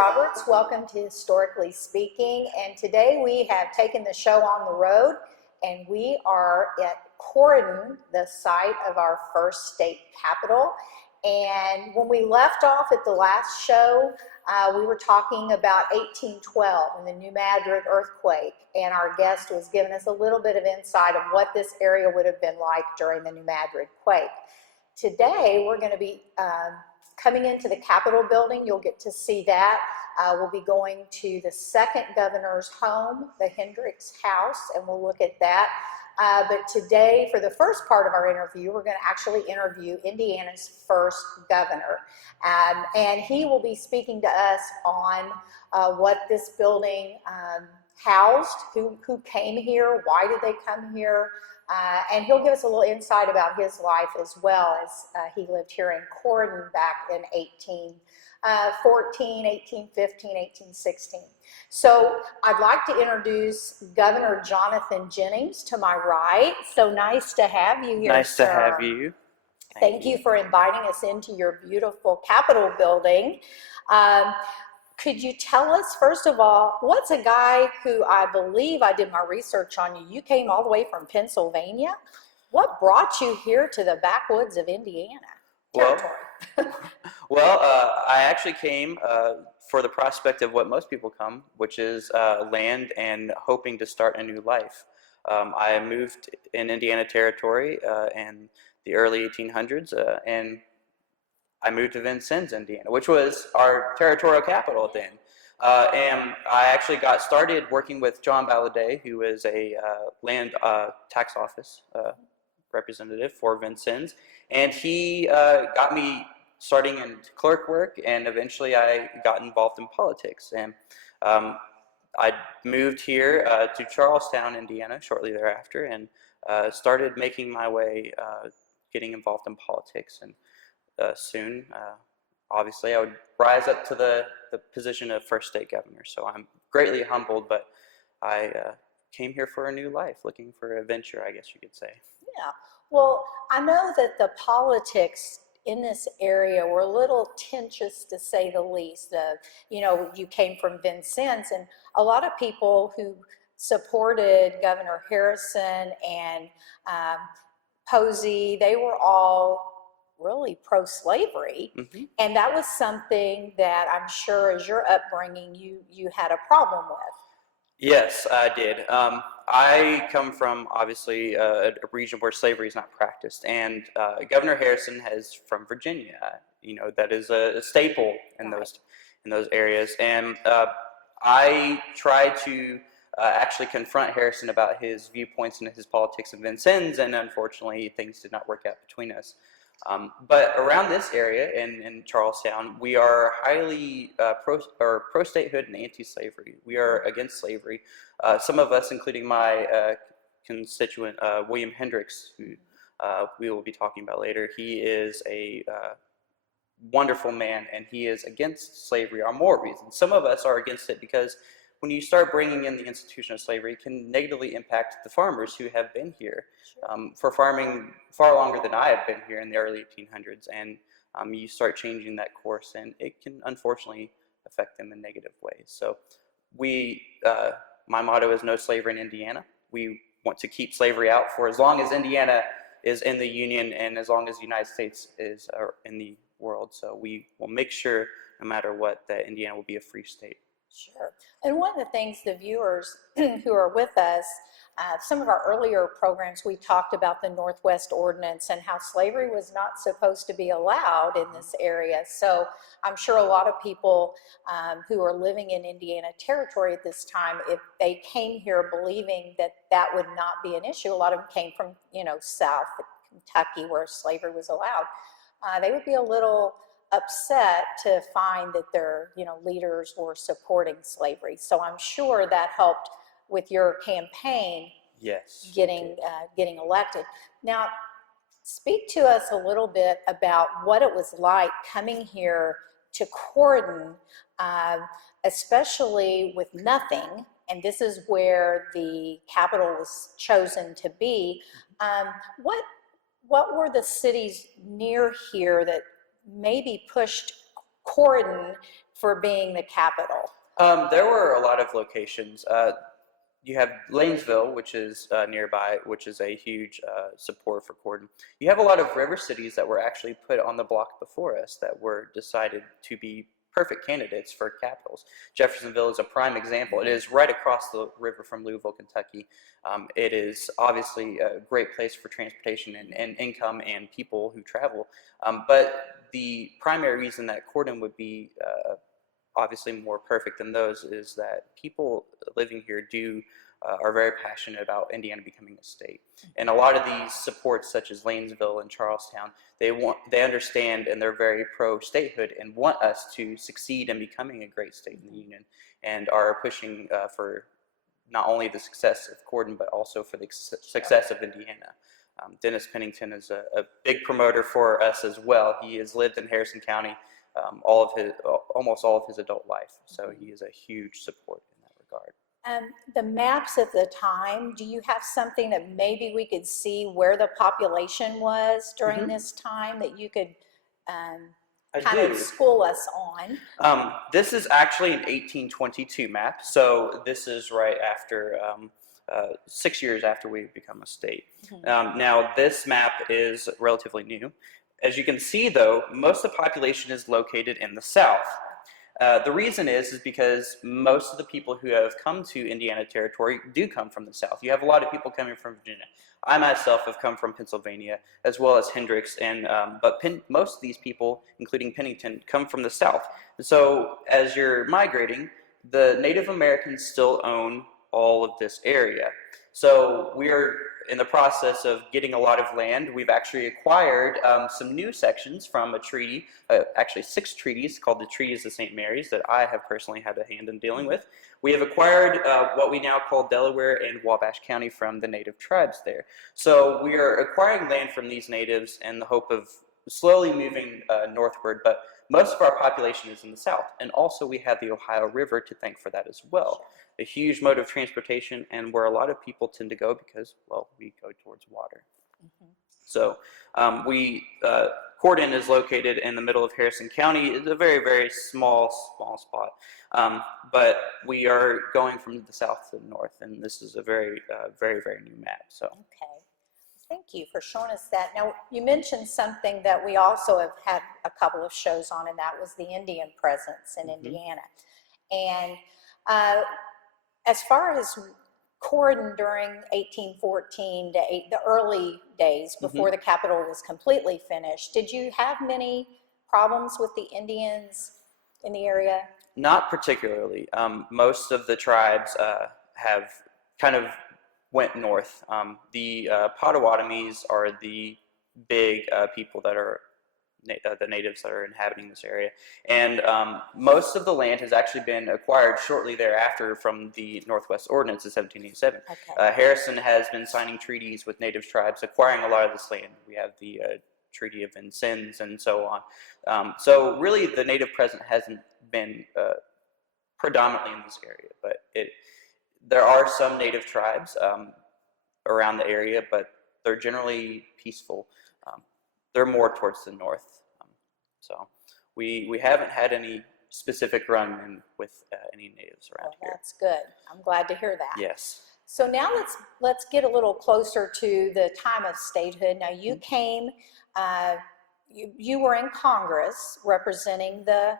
Roberts. Welcome to Historically Speaking. And today we have taken the show on the road, and we are at Corydon, the site of our first state capital. And when we left off at the last show, we were talking about 1812 and the New Madrid earthquake, and our guest was giving us a little bit of insight of what this area would have been like during the New Madrid quake. Today, we're going to be coming into the Capitol building. You'll get to see that. We'll be going to the second governor's home, the Hendricks House, and we'll look at that. But today, for the first part of our interview, we're going to actually interview Indiana's first governor. And he will be speaking to us on what this building housed, who came here, why did they come here, and he'll give us a little insight about his life as well, as he lived here in Corydon back in 1814, 1815, 1816. So I'd like to introduce Governor Jonathan Jennings to my right. So nice to have you here, Nice sir. to have you. Thank you for inviting us into your beautiful Capitol building. Could you tell us, first of all, what's a guy who I believe I did my research on you? You came all the way from Pennsylvania. What brought you here to the backwoods of Indiana territory? I actually came for the prospect of what most people come, which is land and hoping to start a new life. I moved in Indiana territory in the early 1800s, and I moved to Vincennes, Indiana, which was our territorial capital then. And I actually got started working with John Balladay, who is a land tax office representative for Vincennes. And he got me starting in clerk work, and eventually I got involved in politics. And I moved here to Charlestown, Indiana, shortly thereafter, and started making my way getting involved in politics. And soon, obviously, I would rise up to the position of first state governor. So I'm greatly humbled, but I came here for a new life, looking for a venture, I guess you could say. Yeah, well, I know that the politics in this area were a little tenuous, to say the least. You came from Vincennes, and a lot of people who supported Governor Harrison and Posey, they were all really pro-slavery, and that was something that I'm sure, as your upbringing, you had a problem with. Yes, I did. I come from, obviously, a region where slavery is not practiced, and Governor Harrison is from Virginia. That is a staple in those areas, and I tried to actually confront Harrison about his viewpoints and his politics in Vincennes, and unfortunately, things did not work out between us. But around this area in Charlestown, we are highly pro-statehood and anti-slavery. We are against slavery. Some of us, including my constituent William Hendricks, who we will be talking about later, he is a wonderful man, and he is against slavery on more reasons. Some of us are against it because when you start bringing in the institution of slavery, it can negatively impact the farmers who have been here for farming far longer than I have been here in the early 1800s. And you start changing that course, and it can unfortunately affect them in negative ways. So my motto is no slavery in Indiana. We want to keep slavery out for as long as Indiana is in the Union and as long as the United States is in the world. So we will make sure, no matter what, that Indiana will be a free state. Sure. And one of the things the viewers who are with us, some of our earlier programs, we talked about the Northwest Ordinance and how slavery was not supposed to be allowed in this area. So I'm sure a lot of people who are living in Indiana territory at this time, if they came here believing that that would not be an issue, a lot of them came from, South Kentucky where slavery was allowed, they would be a little upset to find that their leaders were supporting slavery. So I'm sure that helped with your campaign. Yes, getting elected. Now, speak to us a little bit about what it was like coming here to Corydon, especially with nothing, and this is where the capital was chosen to be. What were the cities near here that maybe pushed Corydon for being the capital? There were a lot of locations. You have Lanesville, which is nearby, which is a huge support for Corydon. You have a lot of river cities that were actually put on the block before us that were decided to be perfect candidates for capitals. Jeffersonville is a prime example. It is right across the river from Louisville, Kentucky. It is obviously a great place for transportation and income and people who travel. But the primary reason that Corydon would be obviously more perfect than those is that people living here are very passionate about Indiana becoming a state. And a lot of these supports, such as Lanesville and Charlestown, they understand and they're very pro-statehood and want us to succeed in becoming a great state in the Union, and are pushing for not only the success of Corydon, but also for the success of Indiana. Dennis Pennington is a big promoter for us as well. He has lived in Harrison County almost all of his adult life, so he is a huge support in that regard. The maps at the time, do you have something that maybe we could see where the population was during this time that you could kind of school us on? This is actually an 1822 map, so this is right after 6 years after we've become a state. Now, this map is relatively new. As you can see, though, most of the population is located in the south. The reason is because most of the people who have come to Indiana Territory do come from the south. You have a lot of people coming from Virginia. I myself have come from Pennsylvania, as well as Hendricks, but most of these people, including Pennington, come from the south. So as you're migrating, the Native Americans still own all of this area. So we are in the process of getting a lot of land. We've actually acquired some new sections from a treaty, actually 6 treaties called the Treaties of St. Mary's that I have personally had a hand in dealing with. We have acquired what we now call Delaware and Wabash County from the native tribes there. So we are acquiring land from these natives in the hope of slowly moving northward, but most of our population is in the south. And also we have the Ohio River to thank for that as well. A huge mode of transportation, and where a lot of people tend to go because, well, we go towards water. So Corydon is located in the middle of Harrison County. It's a very, very small spot. But we are going from the south to the north, and this is a very, very new map. So. Okay. Thank you for showing us that. Now, you mentioned something that we also have had a couple of shows on, and that was the Indian presence in Indiana. And as far as Corydon during 1814 to the early days before the Capitol was completely finished, did you have many problems with the Indians in the area? Not particularly. Most of the tribes have kind of went north. The Potawatomis are the big people that are the natives that are inhabiting this area, and most of the land has actually been acquired shortly thereafter from the Northwest Ordinance of 1787. Harrison has been signing treaties with native tribes, acquiring a lot of this land. We have the Treaty of Vincennes and so on. So really the native presence hasn't been predominantly in this area, but there are some native tribes around the area, but they're generally peaceful. They're more towards the north. So we haven't had any specific run-in with any natives around here. That's good. I'm glad to hear that. Yes. So now let's get a little closer to the time of statehood. Now you came, you were in Congress representing the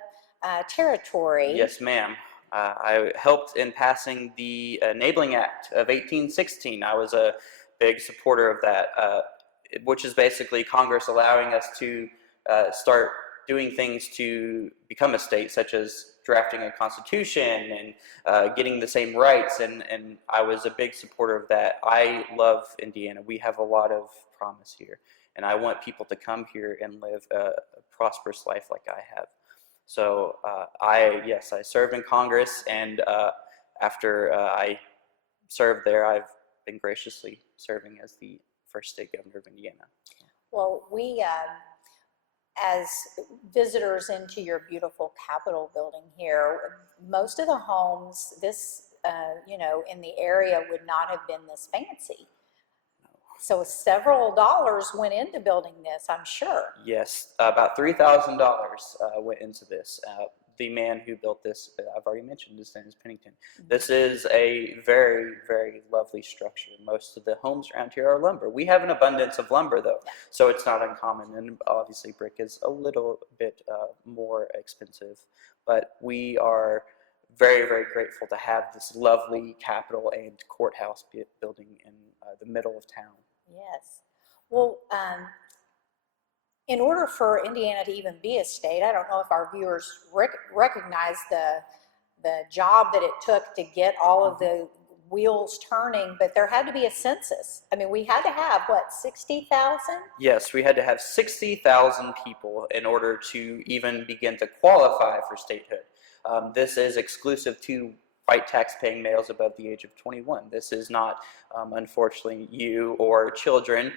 territory. Yes, ma'am. I helped in passing the Enabling Act of 1816. I was a big supporter of that, which is basically Congress allowing us to start doing things to become a state, such as drafting a constitution and getting the same rights, and I was a big supporter of that. I love Indiana. We have a lot of promise here, and I want people to come here and live a prosperous life like I have. So I served in Congress, and after I served there, I've been graciously serving as the first state governor of Indiana. Well, we, as visitors into your beautiful Capitol building here, most of the homes, in the area would not have been this fancy. So several dollars went into building this, I'm sure. Yes, about $3,000 went into this. the man who built this, I've already mentioned, his name is Pennington. This is a very, very lovely structure. Most of the homes around here are lumber. We have an abundance of lumber, though, so it's not uncommon. And obviously, brick is a little bit more expensive. But we are very, very grateful to have this lovely Capitol and courthouse building in the middle of town. Yes. Well, in order for Indiana to even be a state, I don't know if our viewers recognize the job that it took to get all of the wheels turning, but there had to be a census. I mean, we had to have, what, 60,000? Yes, we had to have 60,000 people in order to even begin to qualify for statehood. This is exclusive to white tax-paying males above the age of 21. This is not, unfortunately, you or children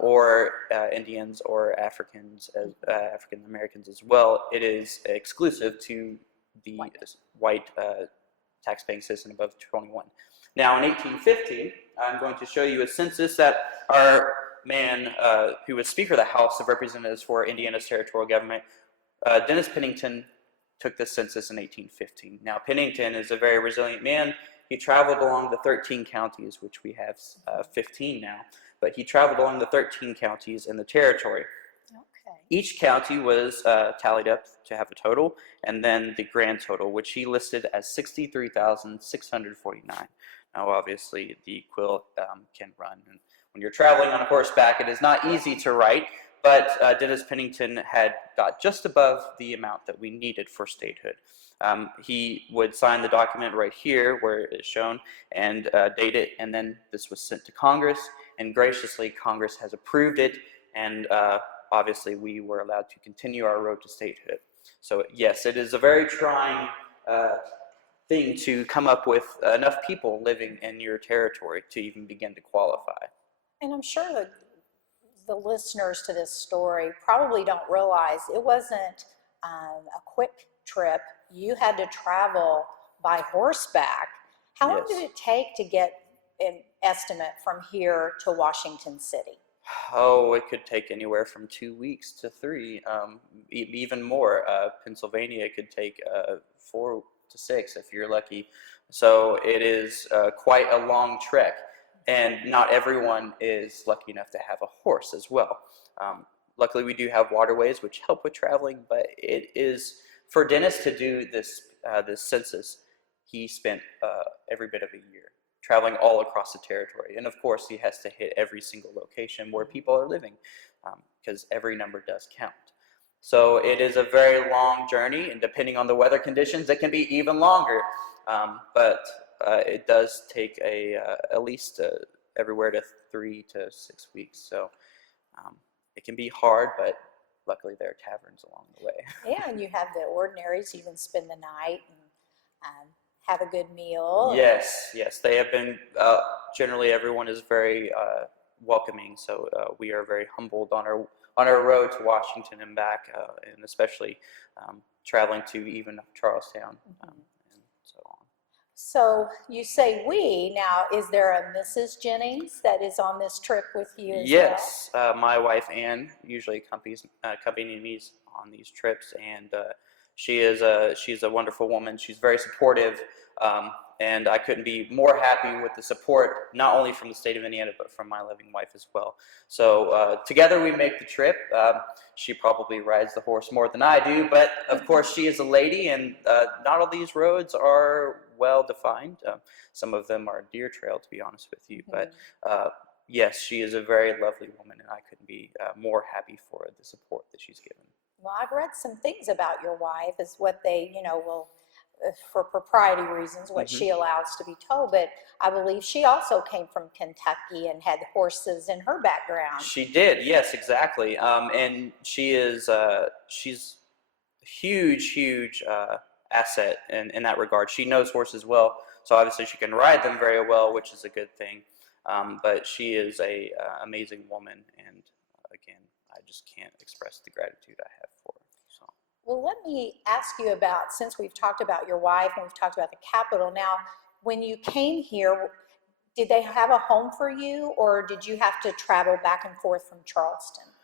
or Indians or Africans, African Americans as well. It is exclusive to the white tax-paying citizen above 21. Now, in 1850, I'm going to show you a census that our man who was Speaker of the House of Representatives for Indiana's territorial government, Dennis Pennington, took the census in 1815. Now, Pennington is a very resilient man. He traveled along the 13 counties, which we have 15 now, but he traveled along the 13 counties in the territory. Okay. Each county was tallied up to have a total, and then the grand total, which he listed as 63,649. Now, obviously, the quill can run. And when you're traveling on horseback, it is not easy to write, but Dennis Pennington had got just above the amount that we needed for statehood. He would sign the document right here where it is shown and date it, and then this was sent to Congress, and graciously Congress has approved it, and obviously we were allowed to continue our road to statehood. So yes, it is a very trying thing to come up with enough people living in your territory to even begin to qualify. And I'm sure that the listeners to this story probably don't realize it wasn't a quick trip. You had to travel by horseback. How long did it take to get an estimate from here to Washington City? Oh, it could take anywhere from 2 weeks to 3, even more. Pennsylvania could take 4 to 6 if you're lucky. So it is quite a long trek. And not everyone is lucky enough to have a horse as well. Luckily, we do have waterways which help with traveling, but it is, for Dennis to do this census, he spent every bit of a year traveling all across the territory. And of course, he has to hit every single location where people are living, because every number does count. So it is a very long journey, and depending on the weather conditions, it can be even longer. But it does take at least everywhere to 3 to 6 weeks. So it can be hard, but luckily there are taverns along the way. Yeah, and you have the ordinaries. You can spend the night and have a good meal. Yes, yes. They have been, generally everyone is very welcoming. So we are very humbled on our road to Washington and back, and especially traveling to even Charlestown. So you say we. Now, is there a Mrs. Jennings that is on this trip with you as yes, my wife Ann usually accompanies me on these trips, and she's a wonderful woman. She's very supportive, and I couldn't be more happy with the support, not only from the state of Indiana, but from my loving wife as well. So together we make the trip. She probably rides the horse more than I do, but of course she is a lady, and not all these roads are well defined. Some of them are deer trail, to be honest with you, but yes, she is a very lovely woman, and I couldn't be more happy for the support that she's given. Well, I've read some things about your wife, is what they, will, for propriety reasons, what she allows to be told, but I believe she also came from Kentucky and had horses in her background. She did, yes, exactly. And she's a huge asset in that regard. She knows horses well, so obviously she can ride them very well, which is a good thing. But she is a amazing woman, and again, I just can't express the gratitude I have for her. So. Well, let me ask you about, since we've talked about your wife and we've talked about the Capitol, now, when you came here, did they have a home for you, or did you have to travel back and forth from Charleston?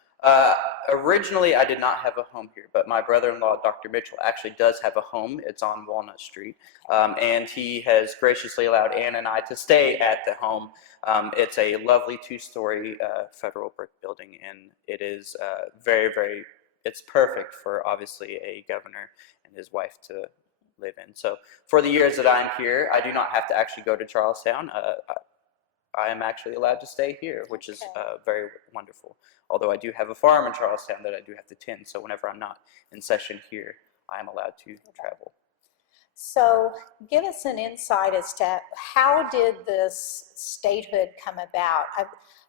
Originally, I did not have a home here, but my brother-in-law, Dr. Mitchell, actually does have a home. It's on Walnut Street, and he has graciously allowed Ann and I to stay at the home. It's a lovely two-story federal brick building, and it is it's perfect for, obviously, a governor and his wife to live in. So for the years that I'm here, I do not have to actually go to Charlestown. I am actually allowed to stay here, which is very wonderful. Although I do have a farm in Charlestown that I do have to tend, so whenever I'm not in session here, I am allowed to travel. So give us an insight as to how did this statehood come about?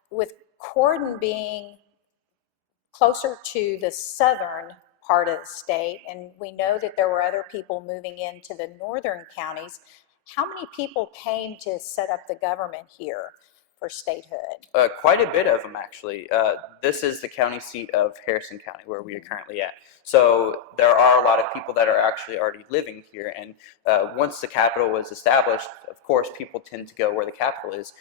With Corydon being closer to the southern part of the state, and we know that there were other people moving into the northern counties, how many people came to set up the government here for statehood? Quite a bit of them, actually. This is the county seat of Harrison County, where we are currently at. So there are a lot of people that are actually already living here, and once the capital was established, of course, people tend to go where the capital is.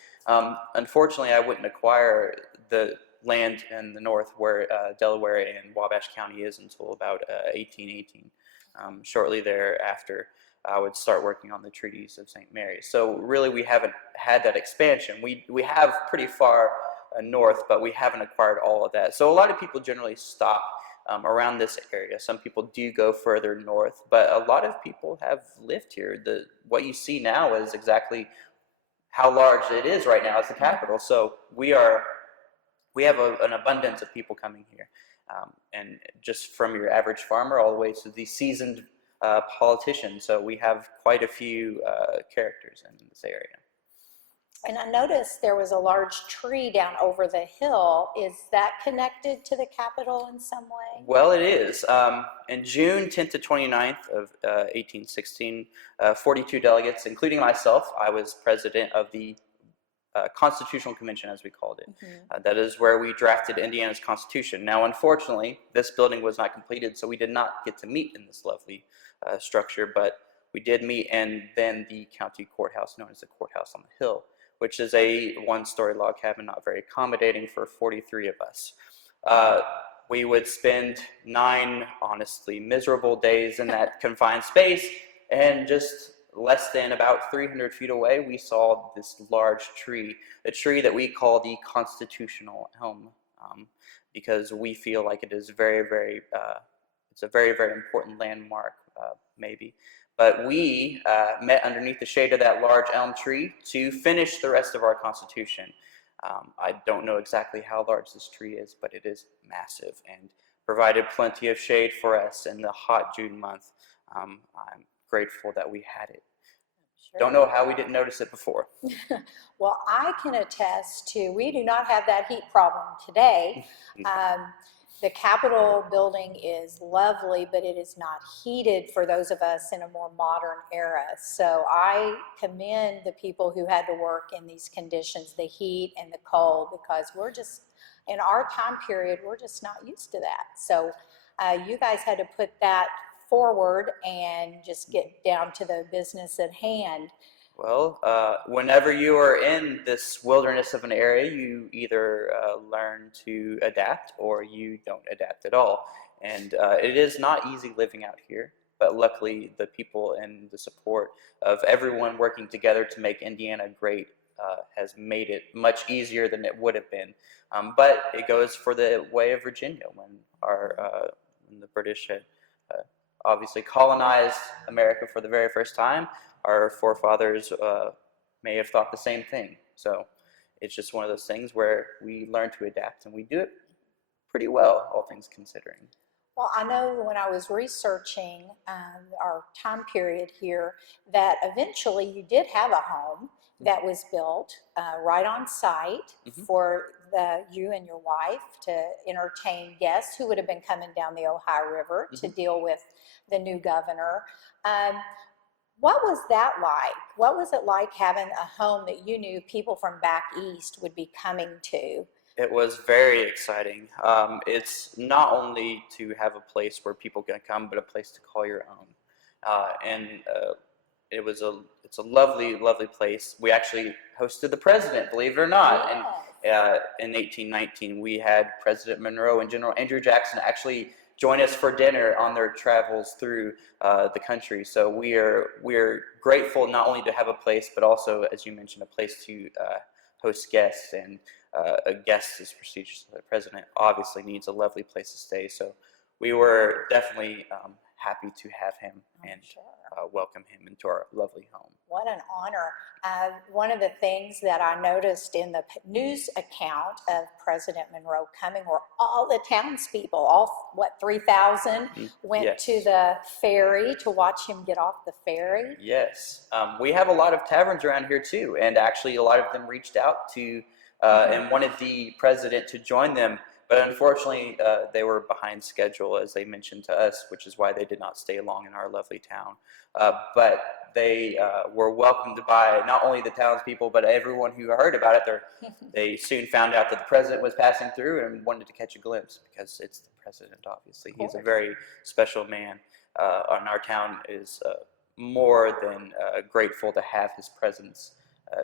Unfortunately, I wouldn't acquire the land in the north where Delaware and Wabash County is until about 1818. Shortly thereafter, I would start working on the treaties of St. Mary's. So really, we haven't had that expansion. We have pretty far north, but we haven't acquired all of that. So a lot of people generally stop around this area. Some people do go further north, but a lot of people have lived here. What you see now is exactly how large it is right now as the capital. So we have an abundance of people coming here, and just from your average farmer all the way to the seasoned politician. So we have quite a few characters in this area. And I noticed there was a large tree down over the hill. Is that connected to the Capitol in some way? Well, it is. In June 10th to 29th of 1816, 42 delegates, including myself, I was president of the Constitutional Convention, as we called it. That is where we drafted Indiana's Constitution. Now, unfortunately, this building was not completed, so we did not get to meet in this lovely structure, but we did meet in then the county courthouse, known as the Courthouse on the Hill, which is a one-story log cabin, not very accommodating for 43 of us. We would spend 9, honestly, miserable days in that confined space, and just less than about 300 feet away, we saw this large tree, a tree that we call the Constitutional Elm, because we feel like it is it's a very, very important landmark, maybe. But we met underneath the shade of that large elm tree to finish the rest of our Constitution. I don't know exactly how large this tree is, but it is massive and provided plenty of shade for us in the hot June month. I'm grateful that we had it. Sure. Don't know how we didn't notice it before. Well, I can attest to, we do not have that heat problem today. The Capitol building is lovely, but it is not heated for those of us in a more modern era. So I commend the people who had to work in these conditions, the heat and the cold, because we're just, in our time period, we're just not used to that. So you guys had to put that forward and just get down to the business at hand. Well, whenever you are in this wilderness of an area, you either learn to adapt or you don't adapt at all. And it is not easy living out here, but luckily the people and the support of everyone working together to make Indiana great has made it much easier than it would have been. But it goes for the way of Virginia when when the British had obviously colonized America for the very first time. Our forefathers may have thought the same thing. So it's just one of those things where we learn to adapt, and we do it pretty well, all things considering. Well, I know when I was researching our time period here that eventually you did have a home that was built right on site for you and your wife to entertain guests who would have been coming down the Ohio River to deal with the new governor. What was that like? What was it like having a home that you knew people from back east would be coming to? It was very exciting. It's not only to have a place where people can come, but a place to call your own. And it's a lovely, lovely place. We actually hosted the president, believe it or not, and in 1819 we had President Monroe and General Andrew Jackson actually join us for dinner on their travels through the country. So we're grateful not only to have a place, but also, as you mentioned, a place to host guests, and a guest as prestigious as the president obviously needs a lovely place to stay. So we were definitely happy to have him and welcome him into our lovely home. What an honor. One of the things that I noticed in the news account of President Monroe coming were all the townspeople, all, 3,000 went to the ferry to watch him get off the ferry? Yes. We have a lot of taverns around here too, and actually a lot of them reached out to and wanted the president to join them. But unfortunately, they were behind schedule, as they mentioned to us, which is why they did not stay long in our lovely town. But they were welcomed by not only the townspeople, but everyone who heard about it. They soon found out that the president was passing through and wanted to catch a glimpse, because it's the president, obviously. He's a very special man, and our town is more than grateful to have his presence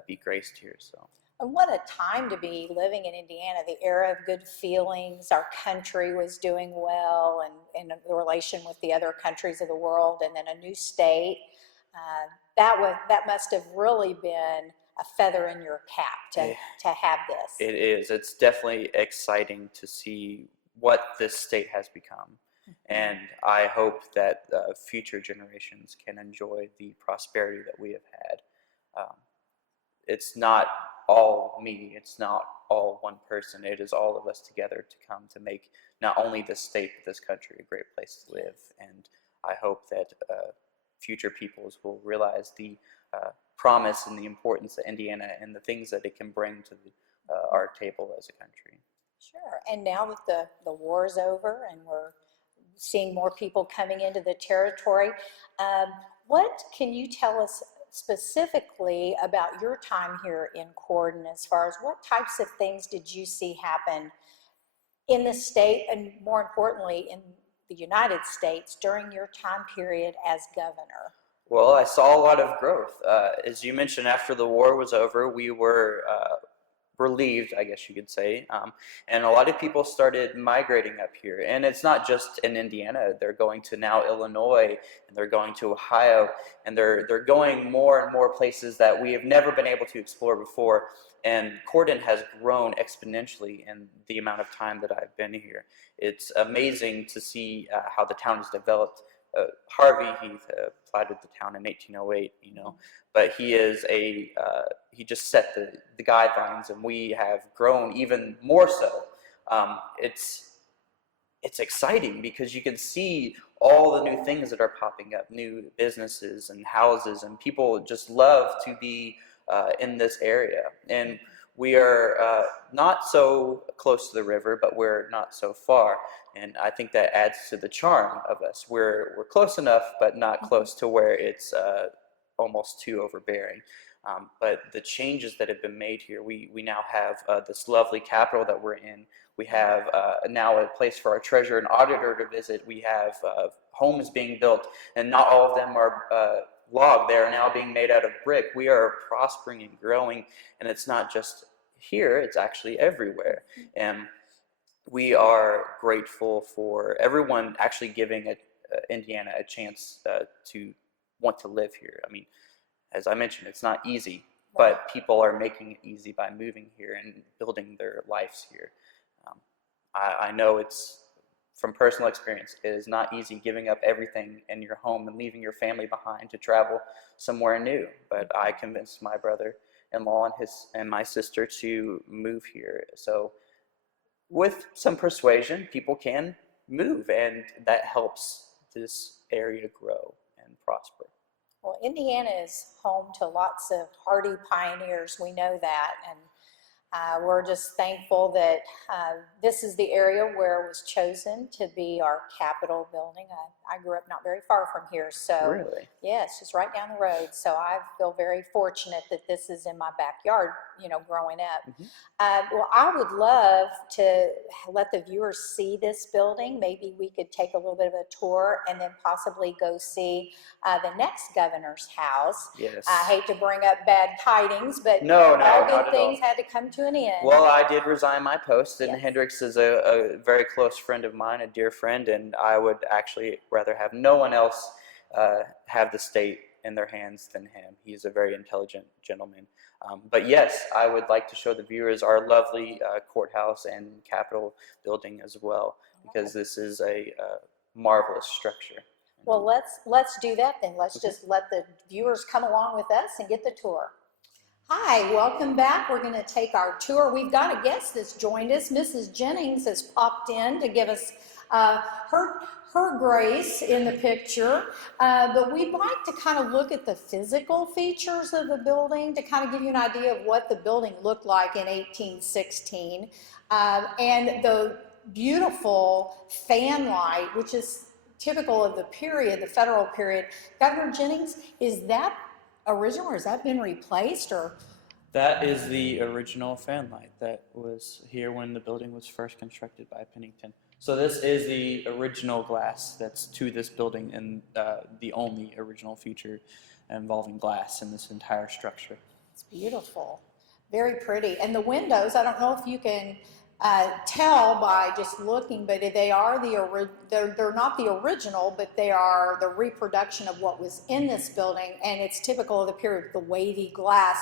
be graced here. So. And what a time to be living in Indiana, the era of good feelings. Our country was doing well, and in the relation with the other countries of the world, and then a new state. That must have really been a feather in your cap to have this. It is. It's definitely exciting to see what this state has become. And I hope that future generations can enjoy the prosperity that we have had. It's not all me, it's not all one person, it is all of us together to come to make not only this state but this country a great place to live. And I hope that future peoples will realize the promise and the importance of Indiana and the things that it can bring to our table as a country. Sure. And now that the war is over and we're seeing more people coming into the territory, what can you tell us specifically about your time here in Corydon, as far as what types of things did you see happen in the state, and more importantly in the United States, during your time period as governor? Well, I saw a lot of growth. As you mentioned, after the war was over, we were relieved, I guess you could say, and a lot of people started migrating up here. And it's not just in Indiana. They're going to now Illinois, and they're going to Ohio, and they're going more and more places that we have never been able to explore before. And Corydon has grown exponentially in the amount of time that I've been here. It's amazing to see how the town has developed. Harvey Heath platted the town in 1808, but he just set the guidelines, and we have grown even more so. It's exciting because you can see all the new things that are popping up, new businesses and houses, and people just love to be in this area. And we are not so close to the river, but we're not so far. And I think that adds to the charm of us. We're close enough, but not close to where it's almost too overbearing. But the changes that have been made here, we now have this lovely capital that we're in. We have now a place for our treasurer and auditor to visit. We have homes being built, and not all of them are log. They are now being made out of brick. We are prospering and growing, and it's not just here, it's actually everywhere. And we are grateful for everyone actually giving Indiana a chance to want to live here. I mean, as I mentioned, it's not easy, but people are making it easy by moving here and building their lives here. I know it's, from personal experience, it is not easy giving up everything in your home and leaving your family behind to travel somewhere new. But I convinced my brother-in-law and my sister to move here. So with some persuasion, people can move, and that helps this area grow and prosper. Well, Indiana is home to lots of hardy pioneers. We know that, and We're just thankful that this is the area where it was chosen to be our Capitol building. I grew up not very far from here, so Really? yeah, it's just right down the road. So I feel very fortunate that this is in my backyard, growing up. Well, I would love to let the viewers see this building. Maybe we could take a little bit of a tour and then possibly go see the next governor's house. Yes. I hate to bring up bad tidings, but No, all not good at things all. had to come to an end. Well, I did resign my post, and Yes. Hendricks is a very close friend of mine, a dear friend, and I would actually rather have no one else have the state in their hands than him. He's a very intelligent gentleman. But yes, I would like to show the viewers our lovely courthouse and Capitol building as well, because this is a marvelous structure. Well, let's do that then. Let's just let the viewers come along with us and get the tour. Hi, welcome back. We're going to take our tour. We've got a guest that's joined us. Mrs. Jennings has popped in to give us her grace in the picture. But we'd like to kind of look at the physical features of the building to kind of give you an idea of what the building looked like in 1816. And the beautiful fan light, which is typical of the period, the federal period. Governor Jennings, is that original or has that been replaced? Or That is the original fan light that was here when the building was first constructed by Pennington. So this is the original glass that's to this building, and the only original feature involving glass in this entire structure. it's beautiful, very pretty. And the windows, I don't know if you can tell by just looking, but they are they're not the original, but they are the reproduction of what was in this building, and it's typical of the period, the wavy glass.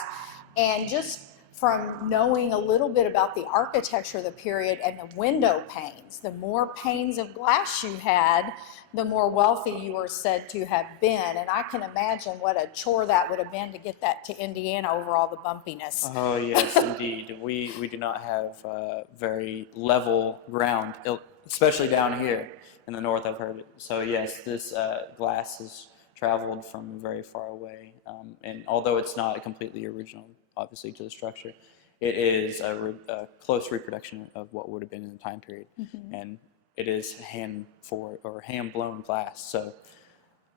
And just from knowing a little bit about the architecture of the period and the window panes, the more panes of glass you had, the more wealthy you were said to have been. And I can imagine what a chore that would have been to get that to Indiana over all the bumpiness. Oh yes, indeed. We do not have very level ground, especially down here in the north, I've heard it. So yes, this glass has traveled from very far away, and although it's not completely original, obviously, to the structure, it is a close reproduction of what would have been in the time period, and it is hand-blown glass. So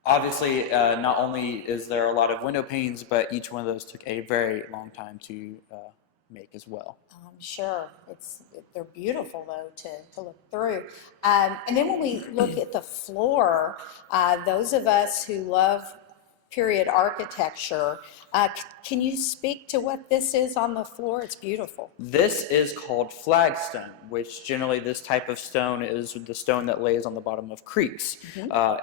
obviously, not only is there a lot of window panes, but each one of those took a very long time to make as well. I'm sure. They're beautiful, though, to look through. And then when we look at the floor, those of us who love period architecture, can you speak to what this is on the floor? It's beautiful. This is called flagstone, which generally this type of stone is the stone that lays on the bottom of creeks.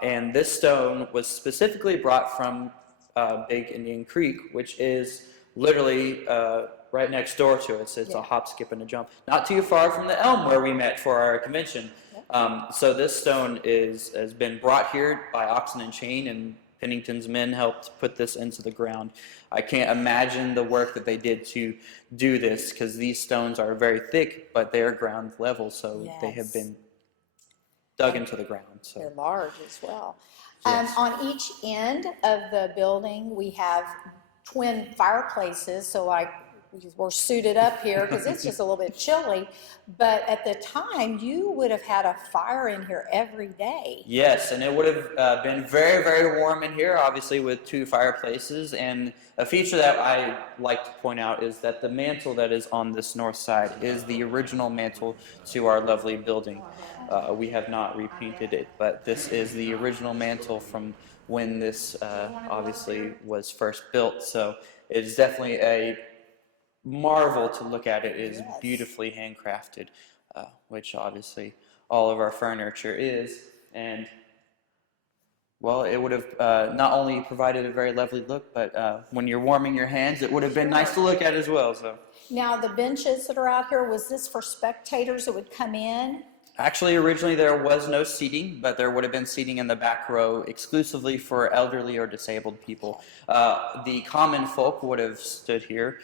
And this stone was specifically brought from Big Indian Creek, which is literally right next door to us. It's a hop, skip, and a jump. Not too far from the elm where we met for our convention. So this stone has been brought here by oxen and chain, and Pennington's men helped put this into the ground. I can't imagine the work that they did to do this, because these stones are very thick, but they're ground level, so they have been dug into the ground. So they're large as well. Yes. On each end of the building, we have twin fireplaces, so like we're suited up here because it's just a little bit chilly, but at the time you would have had a fire in here every day. Yes, and it would have been very, very warm in here, obviously with two fireplaces. And a feature that I like to point out is that the mantle that is on this north side is the original mantle to our lovely building. We have not repainted it, but this is the original mantle from when this obviously was first built. So it is definitely a marvel to look at. It is beautifully handcrafted, which obviously all of our furniture is. And well, it would have not only provided a very lovely look, but when you're warming your hands, it would have been nice to look at as well. So now the benches that are out here, was this for spectators that would come in? Actually, originally there was no seating, but there would have been seating in the back row exclusively for elderly or disabled people. The common folk would have stood here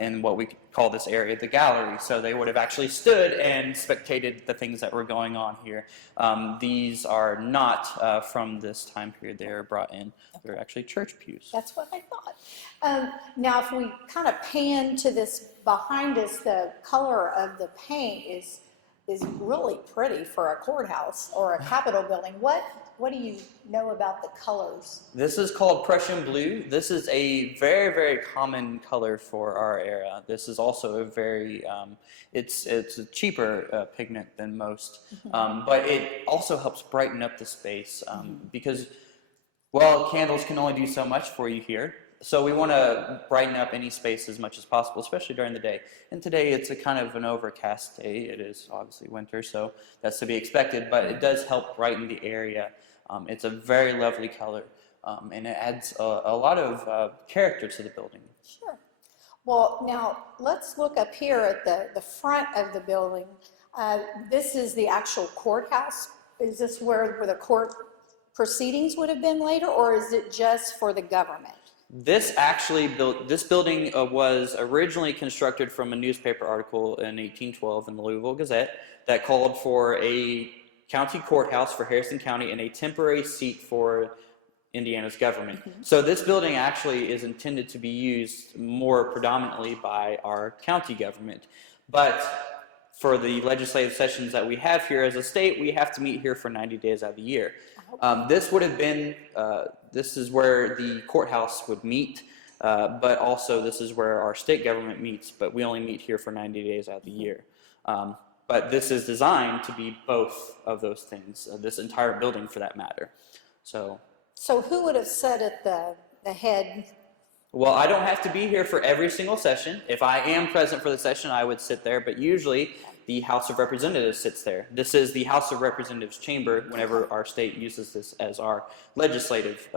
in what we call this area the gallery. So they would have actually stood and spectated the things that were going on here. These are not from this time period. They are brought in. They're actually church pews. That's what I thought. Now, if we kind of pan to this behind us, the color of the paint is really pretty for a courthouse or a Capitol building. What do you know about the colors? This is called Prussian blue. This is a very, very common color for our era. This is also a very, it's a cheaper pigment than most, but it also helps brighten up the space because, well, candles can only do so much for you here. So we want to brighten up any space as much as possible, especially during the day. And today it's a kind of an overcast day. It is obviously winter, so that's to be expected, but it does help brighten the area. It's a very lovely color, and it adds a lot of character to the building. Sure. Well, now let's look up here at the front of the building. This is the actual courthouse. Is this where the court proceedings would have been later, or is it just for the government? This building was originally constructed from a newspaper article in 1812 in the Louisville Gazette that called for a county courthouse for Harrison County and a temporary seat for Indiana's government. So this building actually is intended to be used more predominantly by our county government. But for the legislative sessions that we have here as a state, we have to meet here for 90 days out of the year. This would have been, this is where the courthouse would meet, but also this is where our state government meets, but we only meet here for 90 days out of the year. But this is designed to be both of those things, this entire building for that matter. So who would have sat at the head? Well, I don't have to be here for every single session. If I am present for the session, I would sit there, but usually the House of Representatives sits there. This is the House of Representatives chamber whenever our state uses this as our legislative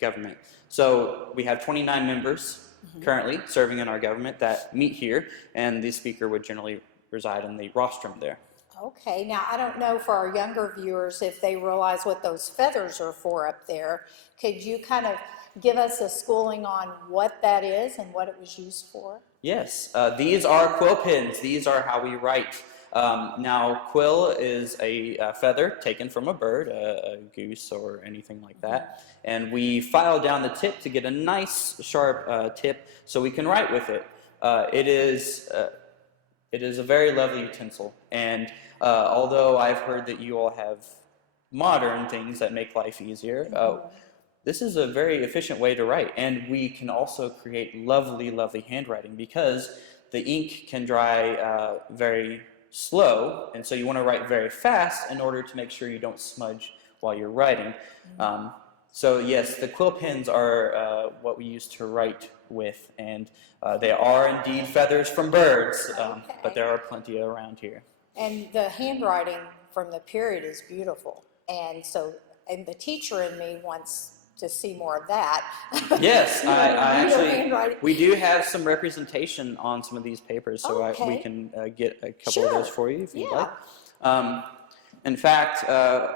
government. So we have 29 members currently serving in our government that meet here, and the speaker would generally reside in the rostrum there. Okay, now I don't know for our younger viewers if they realize what those feathers are for up there. Could you kind of give us a schooling on what that is and what it was used for? Yes, these are quill pens. These are how we write. Now, quill is a feather taken from a bird, a goose or anything like that, and we file down the tip to get a nice sharp tip so we can write with it. It is a very lovely utensil, and although I've heard that you all have modern things that make life easier, this is a very efficient way to write, and we can also create lovely, lovely handwriting because the ink can dry very slow, and so you want to write very fast in order to make sure you don't smudge while you're writing. So yes, the quill pens are what we use to write with, and they are indeed feathers from birds, but there are plenty around here. And the handwriting from the period is beautiful, and the teacher in me wants to see more of that. Yes, I actually, we do have some representation on some of these papers, so we can get a couple of those for you if you'd like. In fact,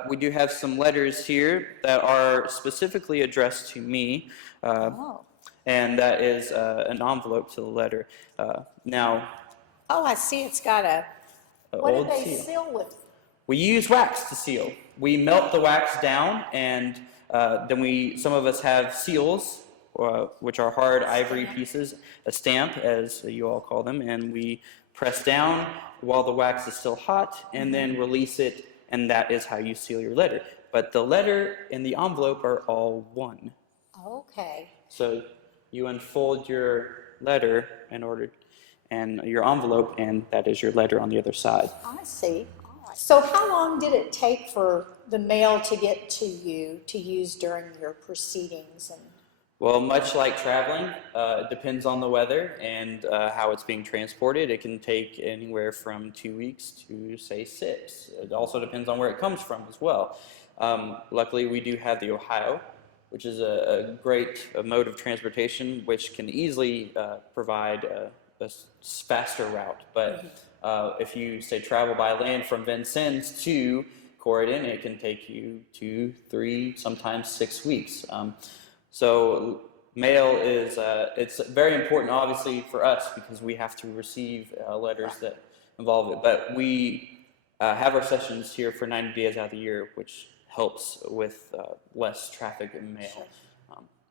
we do have some letters here that are specifically addressed to me, and that is an envelope to the letter. Now, I see it's got what do they seal with? We use wax to seal. We melt the wax down, and then some of us have seals, which are hard ivory pieces, a stamp, as you all call them, and we press down while the wax is still hot, and then release it, and that is how you seal your letter. But the letter and the envelope are all one. Okay. So you unfold your letter and your envelope, and that is your letter on the other side. I see. All right. So how long did it take for the mail to get to you to use during your proceedings? Well, much like traveling, it depends on the weather and how it's being transported. It can take anywhere from 2 weeks to, say, 6. It also depends on where it comes from as well. Luckily, we do have the Ohio, which is a great mode of transportation, which can easily provide a faster route. But if you say travel by land from Vincennes to Corydon, it can take you 2, 3, sometimes 6 weeks. So mail is it's very important, obviously, for us because we have to receive letters that involve it. But we have our sessions here for 90 days out of the year, which helps with less traffic in mail. Sure.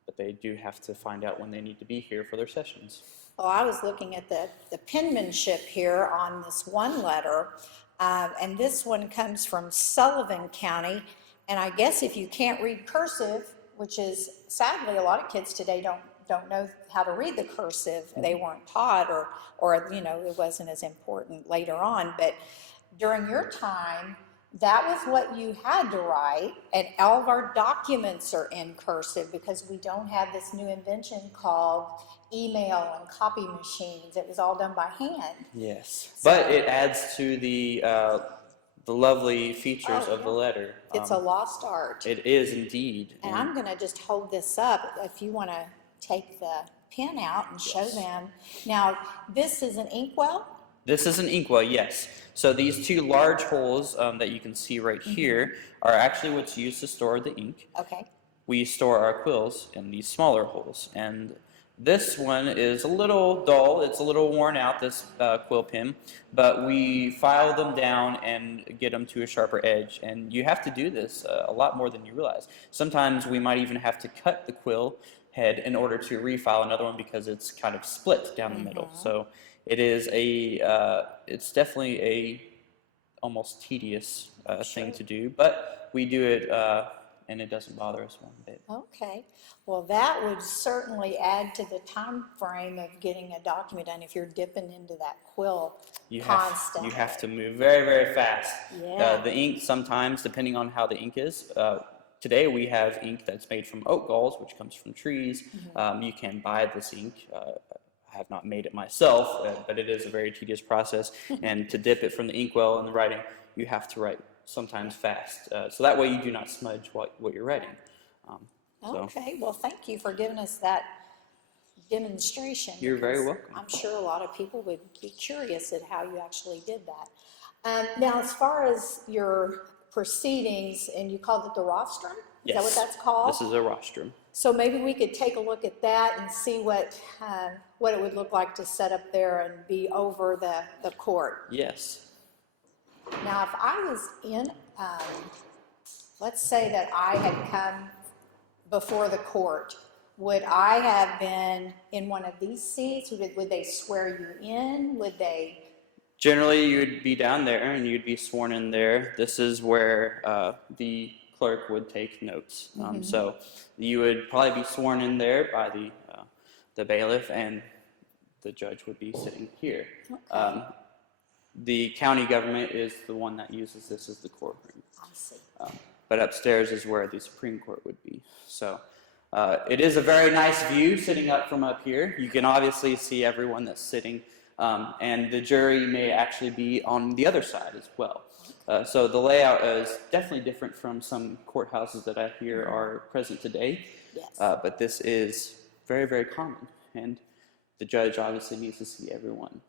But they do have to find out when they need to be here for their sessions. Well, I was looking at the penmanship here on this one letter, and this one comes from Sullivan County. And I guess if you can't read cursive, which is sadly a lot of kids today don't know how to read the cursive. They weren't taught, or you know, it wasn't as important later on. But during your time, that was what you had to write, and all of our documents are in cursive because we don't have this new invention called email and copy machines. It was all done by hand. Yes, but it adds to the lovely features of the letter. It's a lost art. It is indeed. And I'm going to just hold this up if you want to take the pen out and show them. Now, this is an inkwell? This is an inkwell, yes. So these two large holes that you can see right here are actually what's used to store the ink. Okay. We store our quills in these smaller holes. And this one is a little dull. It's a little worn out, this quill pen, but we file them down and get them to a sharper edge. And you have to do this a lot more than you realize. Sometimes we might even have to cut the quill head in order to refile another one because it's kind of split down the middle. So it is it's definitely a almost tedious thing to do, but we do it and it doesn't bother us one bit. Okay. Well, that would certainly add to the time frame of getting a document done if you're dipping into that quill constantly. You have to move very, very fast. Yeah. The ink sometimes, depending on how the ink is, today we have ink that's made from oak galls, which comes from trees. You can buy this ink. I have not made it myself, but it is a very tedious process. And to dip it from the inkwell in the writing, you have to write sometimes fast. So that way you do not smudge what you're writing. Okay, well, thank you for giving us that demonstration. You're very welcome. I'm sure a lot of people would be curious at how you actually did that. Now, as far as your proceedings, and you called it the rostrum? Is that what that's called? This is a rostrum. So maybe we could take a look at that and see what it would look like to set up there and be over the court. Yes. Now, if I was in, let's say that I had come before the court, would I have been in one of these seats? Would they swear you in? Would they? Generally, you would be down there and you'd be sworn in there. This is where the clerk would take notes. So you would probably be sworn in there by the bailiff, and the judge would be sitting here. Okay. The county government is the one that uses this as the courtroom. I see. But upstairs is where the Supreme Court would be. So it is a very nice view sitting up from up here. You can obviously see everyone that's sitting, and the jury may actually be on the other side as well. So the layout is definitely different from some courthouses that I hear are present today. Yes. But this is very, very common, and the judge obviously needs to see everyone.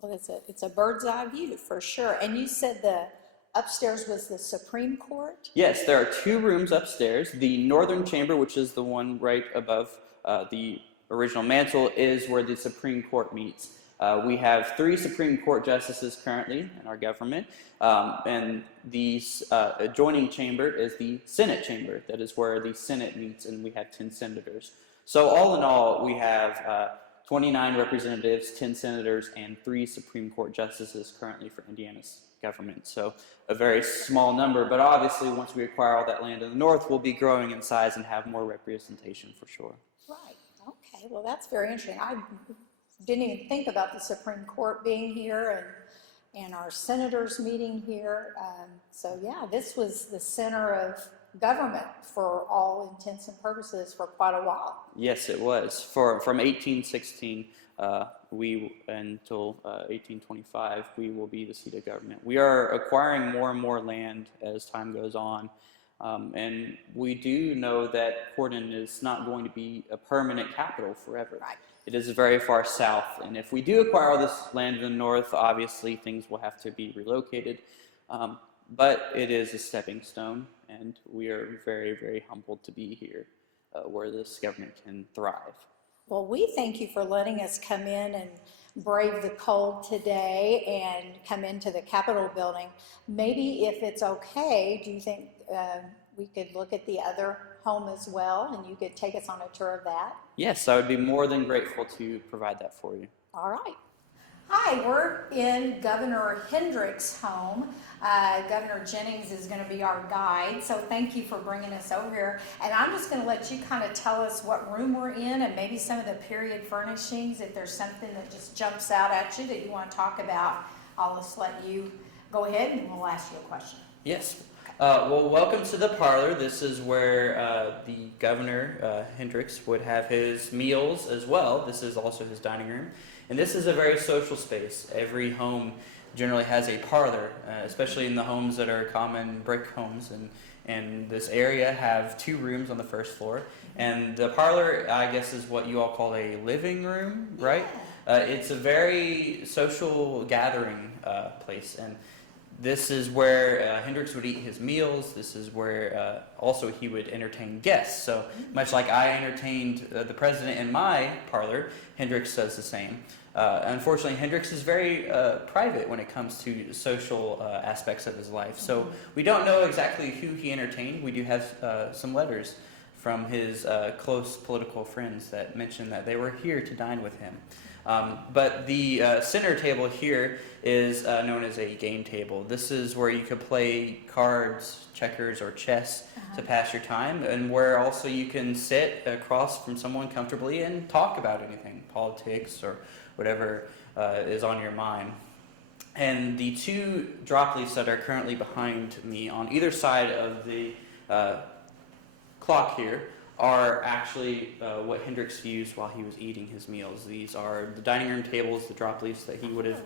Well, it's a bird's eye view for sure. And you said the upstairs was the Supreme Court? Yes, there are two rooms upstairs. The northern chamber, which is the one right above the original mantle, is where the Supreme Court meets. We have 3 Supreme Court justices currently in our government, and the adjoining chamber is the Senate chamber. That is where the Senate meets, and we have 10 senators. So all in all, we have 29 representatives, 10 senators, and 3 Supreme Court justices currently for Indiana's government. So a very small number, but obviously once we acquire all that land in the north, we'll be growing in size and have more representation for sure. Right. Okay. Well, that's very interesting. I didn't even think about the Supreme Court being here and our senators meeting here. So yeah, this was the center of government for all intents and purposes for quite a while. Yes, it was. From 1816 until 1825, we will be the seat of government. We are acquiring more and more land as time goes on. And we do know that Corydon is not going to be a permanent capital forever. Right. it is very far south. And if we do acquire all this land in the north, obviously things will have to be relocated. But it is a stepping stone, and we are very, very humbled to be here where this government can thrive. Well, we thank you for letting us come in and brave the cold today and come into the Capitol building. Maybe if it's okay, do you think we could look at the other home as well, and you could take us on a tour of that? Yes, I would be more than grateful to provide that for you. All right. Hi, we're in Governor Hendrick's home. Governor Jennings is going to be our guide, so thank you for bringing us over here. And I'm just going to let you kind of tell us what room we're in and maybe some of the period furnishings. If there's something that just jumps out at you that you want to talk about, I'll just let you go ahead and we'll ask you a question. Yes. Well, welcome to the parlor. This is where the Governor Hendricks would have his meals as well. This is also his dining room. And this is a very social space. Every home generally has a parlor, especially in the homes that are common brick homes. And this area have 2 rooms on the first floor. And the parlor, I guess, is what you all call a living room, right? Yeah. It's a very social gathering place. And this is where Hendricks would eat his meals. This is where also he would entertain guests. So much like I entertained the president in my parlor, Hendricks does the same. Unfortunately, Hendricks is very private when it comes to social aspects of his life. So we don't know exactly who he entertained. We do have some letters from his close political friends that mention that they were here to dine with him. But the center table here is known as a game table. This is where you could play cards, checkers, or chess to pass your time, and where also you can sit across from someone comfortably and talk about anything, politics or whatever is on your mind. And the 2 drop leaves that are currently behind me on either side of the clock here are actually what Hendricks used while he was eating his meals. These are the dining room tables, the drop leaves that he would have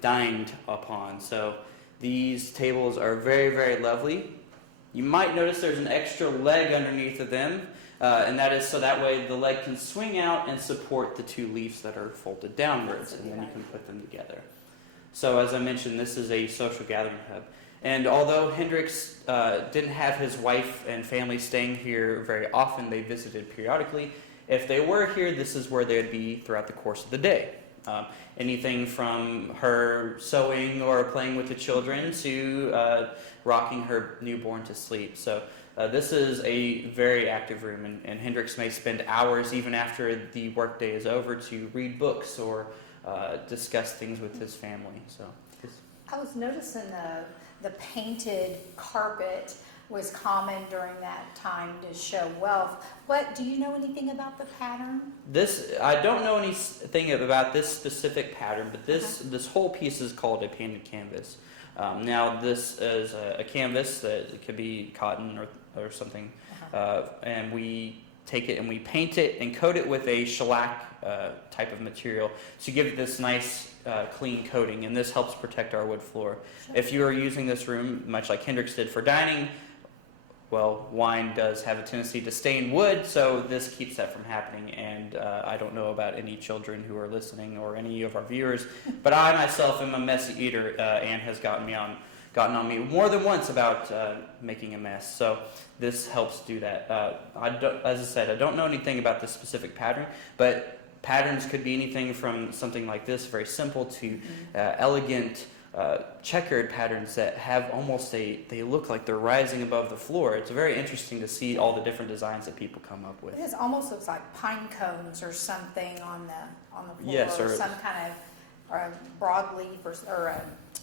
dined upon. So these tables are very, very lovely. You might notice there's an extra leg underneath of them, and that is so that way the leg can swing out and support the 2 leaves that are folded downwards, and then you can put them together. So as I mentioned, this is a social gathering hub. And although Hendricks didn't have his wife and family staying here very often, they visited periodically. If they were here, this is where they would be throughout the course of the day. Anything from her sewing or playing with the children to rocking her newborn to sleep. So this is a very active room, and Hendricks may spend hours even after the workday is over to read books or discuss things with his family. So I was noticing the painted carpet was common during that time to show wealth. Do you know anything about the pattern? I don't know anything about this specific pattern, but this whole piece is called a painted canvas. Now this is a canvas that it could be cotton or something, and we take it and we paint it and coat it with a shellac type of material to give it this nice clean coating, and this helps protect our wood floor. Sure. If you are using this room, much like Hendricks did for dining, well, wine does have a tendency to stain wood, so this keeps that from happening. And I don't know about any children who are listening or any of our viewers, but I myself am a messy eater. Anne has gotten on me more than once about making a mess. So this helps do that. As I said, I don't know anything about this specific pattern, but patterns could be anything from something like this, very simple, to elegant checkered patterns that have almost they look like they're rising above the floor. It's very interesting to see all the different designs that people come up with. It almost looks like pine cones or something on the floor, yes, or some kind of broadleaf or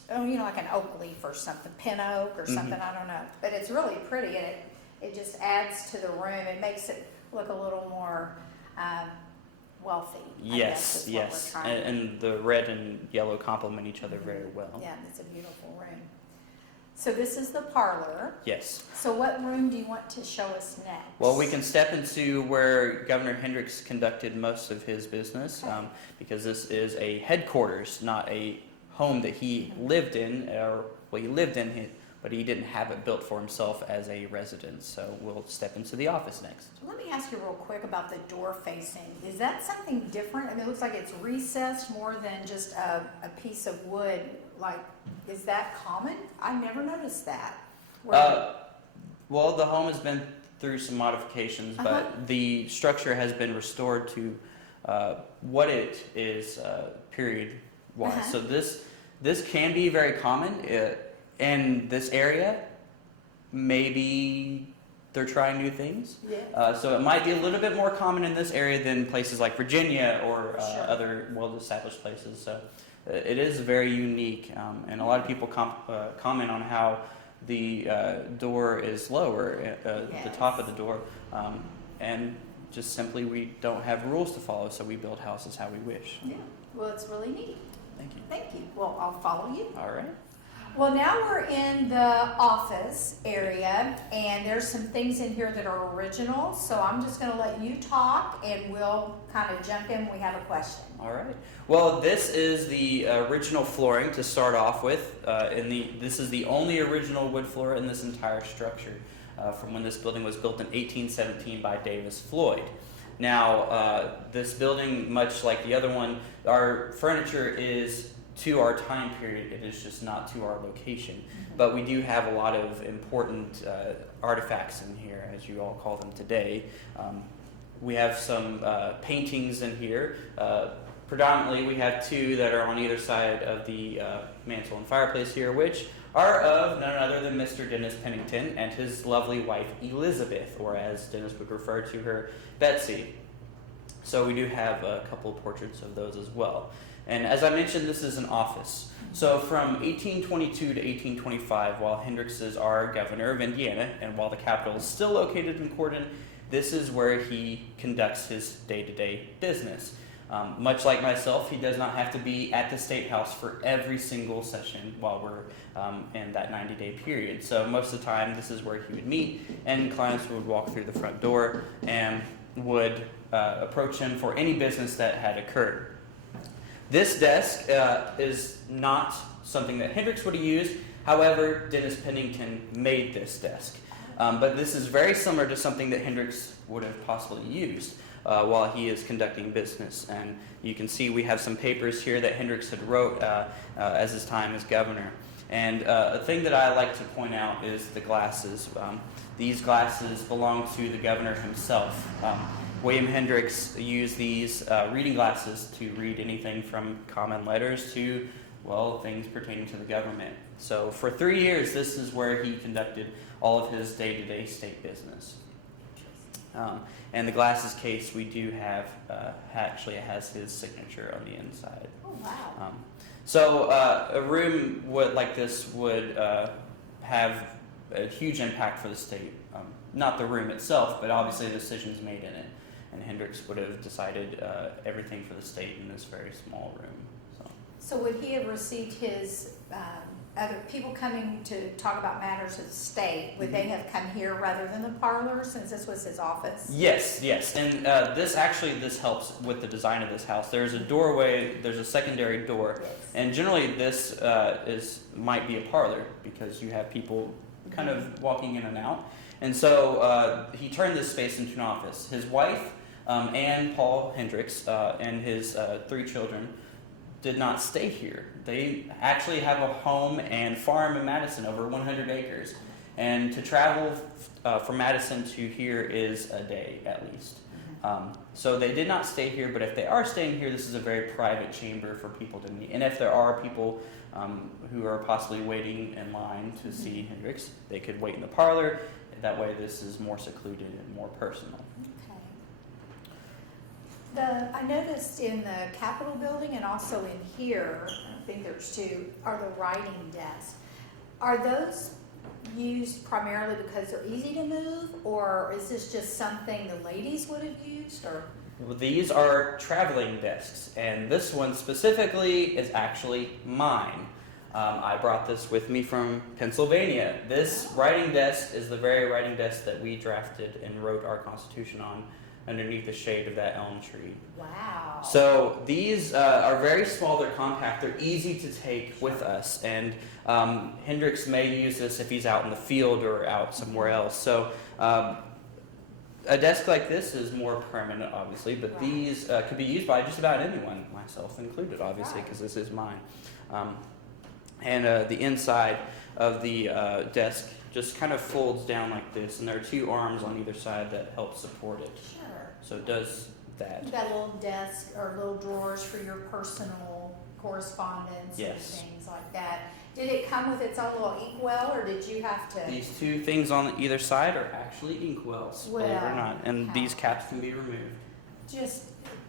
like an oak leaf or something, pin oak or something. I don't know, but it's really pretty, and it just adds to the room. It makes it look a little more wealthy. Yes, and the red and yellow complement each other very well. Yeah, it's a beautiful room. So this is the parlor. Yes. So what room do you want to show us next? Well, we can step into where Governor Hendricks conducted most of his business, because this is a headquarters, not a home that he lived in, he lived in but he didn't have it built for himself as a residence. So we'll step into the office next. Let me ask you real quick about the door facing. Is that something different? I mean, it looks like it's recessed more than just a piece of wood. Like, is that common? I never noticed that. Well, the home has been through some modifications, but the structure has been restored to what it is period-wise. So this can be very common in this area. Maybe they're trying new things. Yeah. So it might be a little bit more common in this area than places like Virginia or Sure. other well-established places. So it is very unique, and a lot of people comment on how the door is lower, the top of the door, and just simply we don't have rules to follow, so we build houses how we wish. Yeah. Well, it's really neat. Thank you. Thank you. Well, I'll follow you. All right. Well, now we're in the office area, and there's some things in here that are original, so I'm just going to let you talk, and we'll kind of jump in when we have a question. All right. Well, this is the original flooring to start off with. This is the only original wood floor in this entire structure from when this building was built in 1817 by Davis Floyd. Now, this building, much like the other one, our furniture is to our time period. It is just not to our location. But we do have a lot of important artifacts in here, as you all call them today. We have some paintings in here. Predominantly, we have two that are on either side of the mantle and fireplace here, which are of none other than Mr. Dennis Pennington and his lovely wife, Elizabeth, or as Dennis would refer to her, Betsy. So we do have a couple of portraits of those as well. And as I mentioned, this is an office. So from 1822 to 1825, while Hendricks is our governor of Indiana, and while the capital is still located in Corydon, this is where he conducts his day-to-day business. Much like myself, he does not have to be at the State House for every single session while we're in that 90-day period. So most of the time, this is where he would meet, and clients would walk through the front door and would approach him for any business that had occurred. This desk is not something that Hendricks would have used. However, Dennis Pennington made this desk. But this is very similar to something that Hendricks would have possibly used while he is conducting business. And you can see we have some papers here that Hendricks had wrote as his time as governor. And a thing that I like to point out is the glasses. These glasses belong to the governor himself. William Hendricks used these reading glasses to read anything from common letters to, well, things pertaining to the government. So for 3 years, this is where he conducted all of his day-to-day state business. And the glasses case we do have, actually it has his signature on the inside. Oh, wow. So a room like this would have a huge impact for the state. Not the room itself, but obviously the decisions made in it. And Hendricks would have decided everything for the state in this very small room. So would he have received his other people coming to talk about matters of the state? Would they have come here rather than the parlor, since this was his office? Yes. And this helps with the design of this house. There's a doorway, there's a secondary door, and generally this might be a parlor because you have people kind of walking in and out. And so he turned this space into an office. His wife, Ann Paul Hendricks, and his 3 children did not stay here. They actually have a home and farm in Madison, over 100 acres. And to travel from Madison to here is a day at least. So they did not stay here, but if they are staying here, this is a very private chamber for people to meet. And if there are people who are possibly waiting in line to see Hendricks, they could wait in the parlor. That way this is more secluded and more personal. Okay. I noticed in the Capitol building and also in here, I think there's 2, are the writing desks. Are those used primarily because they're easy to move, or is this just something the ladies would have used? Or Well, these are traveling desks, and this one specifically is actually mine. I brought this with me from Pennsylvania. This writing desk is the very writing desk that we drafted and wrote our Constitution on underneath the shade of that elm tree. Wow. So these are very small, they're compact, they're easy to take with us, and Hendrix may use this if he's out in the field or out somewhere else. So a desk like this is more permanent, obviously, but these could be used by just about anyone, myself included, obviously, because this is mine. And the inside of the desk just kind of folds down like this, and there are two arms on either side that help support it. Sure. So it does that. You got a little desk or little drawers for your personal correspondence and Yes. things like that. Did it come with its own little inkwell, or did you have to? These two things on either side are actually inkwells, believe it or Well, not, and these caps can be removed. Just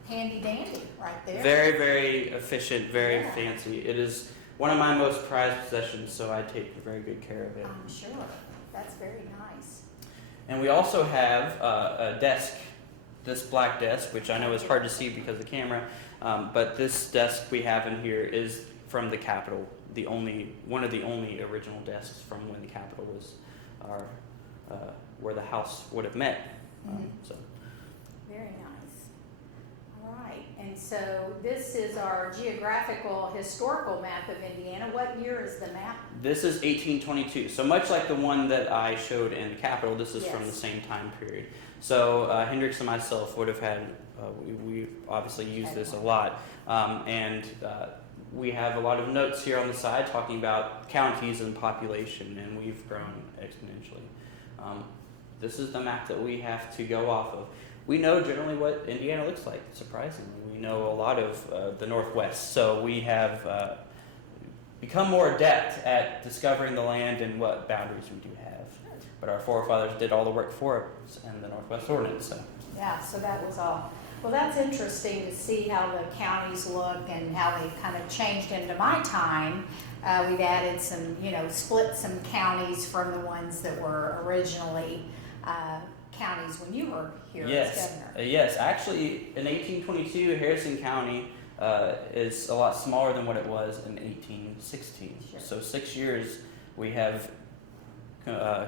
handy dandy right there. Very, very efficient, very Yeah. fancy. It is one of my most prized possessions, so I take very good care of it. I'm sure. That's very nice. And we also have a desk, this black desk, which I know is hard to see because of the camera, but this desk we have in here is from the Capitol, one of the only original desks from when the Capitol was where the House would have met. So. Very nice. All right. And so this is our geographical historical map of Indiana. What year is the map? This is 1822. So much like the one that I showed in the Capitol, this is from the Yes. same time period. So Hendrix and myself would have had, we obviously use this a lot. And we have a lot of notes here on the side talking about counties and population, and we've grown exponentially. This is the map that we have to go off of. We know generally what Indiana looks like, surprisingly. We know a lot of the Northwest, so we have become more adept at discovering the land and what boundaries we do have. But our forefathers did all the work for us in the Northwest Ordinance. So. Yeah, so that was all. Well, that's interesting to see how the counties look and how they've kind of changed into my time. We've added some, split some counties from the ones that were originally counties when you were here as governor. Yes, actually, in 1822, Harrison County is a lot smaller than what it was in 1816. Sure. So 6 years, we have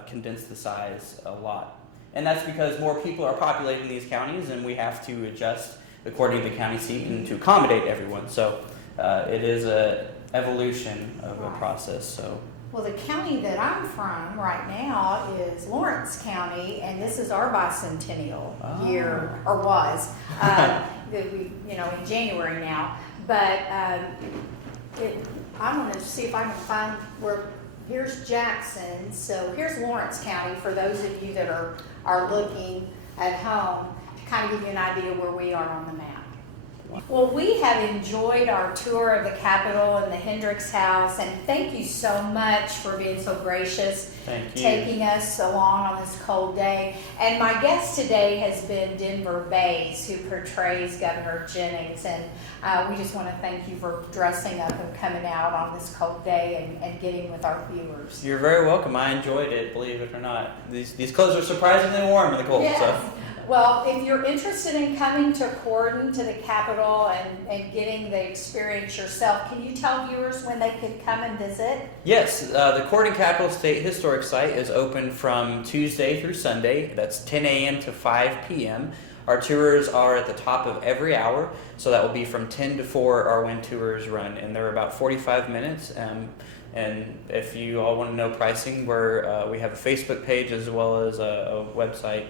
condensed the size a lot. And that's because more people are populating these counties, and we have to adjust according to the county seat and to accommodate everyone. So it is an evolution of a process. So. Well, the county that I'm from right now is Lawrence County, and this is our bicentennial year, or was, that we, in January now. But I want to see if I can find here's Jackson. So here's Lawrence County for those of you that are looking at home, to kind of give you an idea where we are on the map. Well, we have enjoyed our tour of the Capitol and the Hendrix House, and thank you so much for being so gracious, taking us along on this cold day. And my guest today has been Denver Bays, who portrays Governor Jennings, and we just want to thank you for dressing up and coming out on this cold day and getting with our viewers. You're very welcome. I enjoyed it, believe it or not. These clothes are surprisingly warm in the cold. Yes. So. Well, if you're interested in coming to Corydon, to the Capitol, and getting the experience yourself, can you tell viewers when they can come and visit? Yes, the Corydon Capitol State Historic Site is open from Tuesday through Sunday. That's 10 a.m. to 5 p.m. Our tours are at the top of every hour, so that will be from 10 to 4 are when tours run, and they're about 45 minutes. And if you all want to know pricing, we have a Facebook page as well as a website.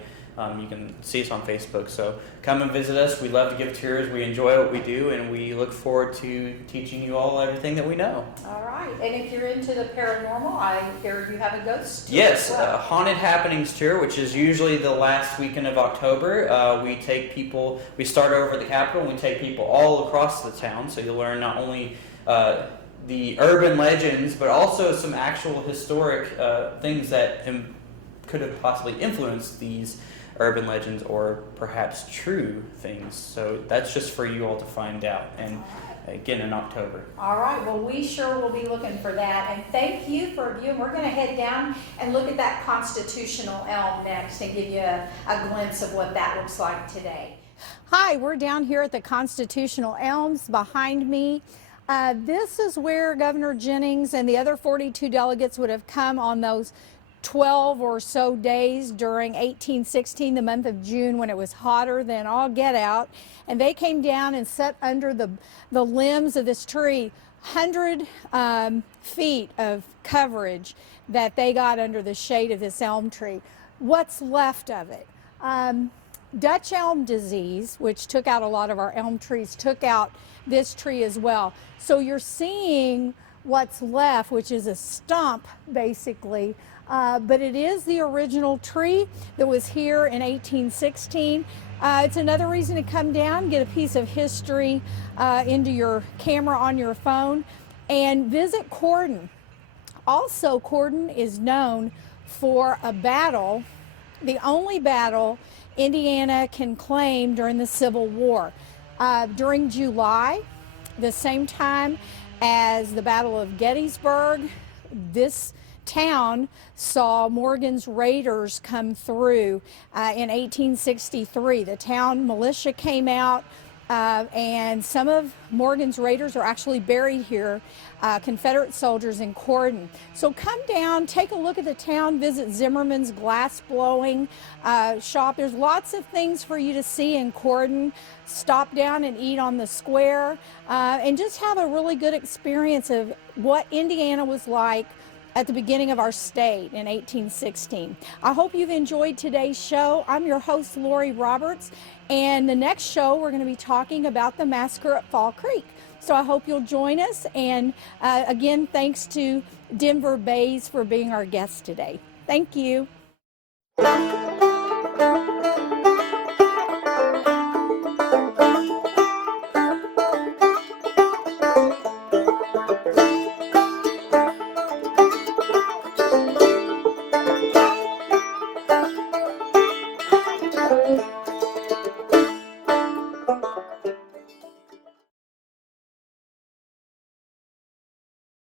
You can see us on Facebook, so come and visit us. We love to give tours. We enjoy what we do, and we look forward to teaching you all everything that we know. All right. And if you're into the paranormal, I hear you have a ghost tour. Yes, as well. Haunted Happenings Tour, which is usually the last weekend of October. We start over at the Capitol, and we take people all across the town, so you'll learn not only the urban legends, but also some actual historic things that could have possibly influenced these urban legends or perhaps true things. So that's just for you all to find out. And again, in October. All right. Well, we sure will be looking for that. And thank you for viewing. We're going to head down and look at that constitutional elm next and give you a glimpse of what that looks like today. Hi, we're down here at the Constitutional Elms behind me. This is where Governor Jennings and the other 42 delegates would have come on those 12 or so days during 1816, the month of June, when it was hotter than all get out. And they came down and sat under the limbs of this tree, 100 feet of coverage that they got under the shade of this elm tree. What's left of it? Dutch elm disease, which took out a lot of our elm trees, took out this tree as well. So you're seeing what's left, which is a stump basically, but it is the original tree that was here in 1816. It's another reason to come down, get a piece of history into your camera on your phone, and visit Corydon. Also, Corydon is known for a battle, the only battle Indiana can claim during the Civil War. During July, the same time as the Battle of Gettysburg, this town saw Morgan's raiders come through in 1863. The town militia came out, and some of Morgan's raiders are actually buried here, Confederate soldiers in Corydon. So come down, take a look at the town, visit Zimmerman's glass blowing shop. There's lots of things for you to see in Corydon. Stop down and eat on the square, and just have a really good experience of what Indiana was like at the beginning of our state in 1816. I hope you've enjoyed today's show. I'm your host, Lori Roberts, and the next show we're going to be talking about the massacre at Fall Creek. So I hope you'll join us, and again, thanks to Denver Bays for being our guest today. Thank you.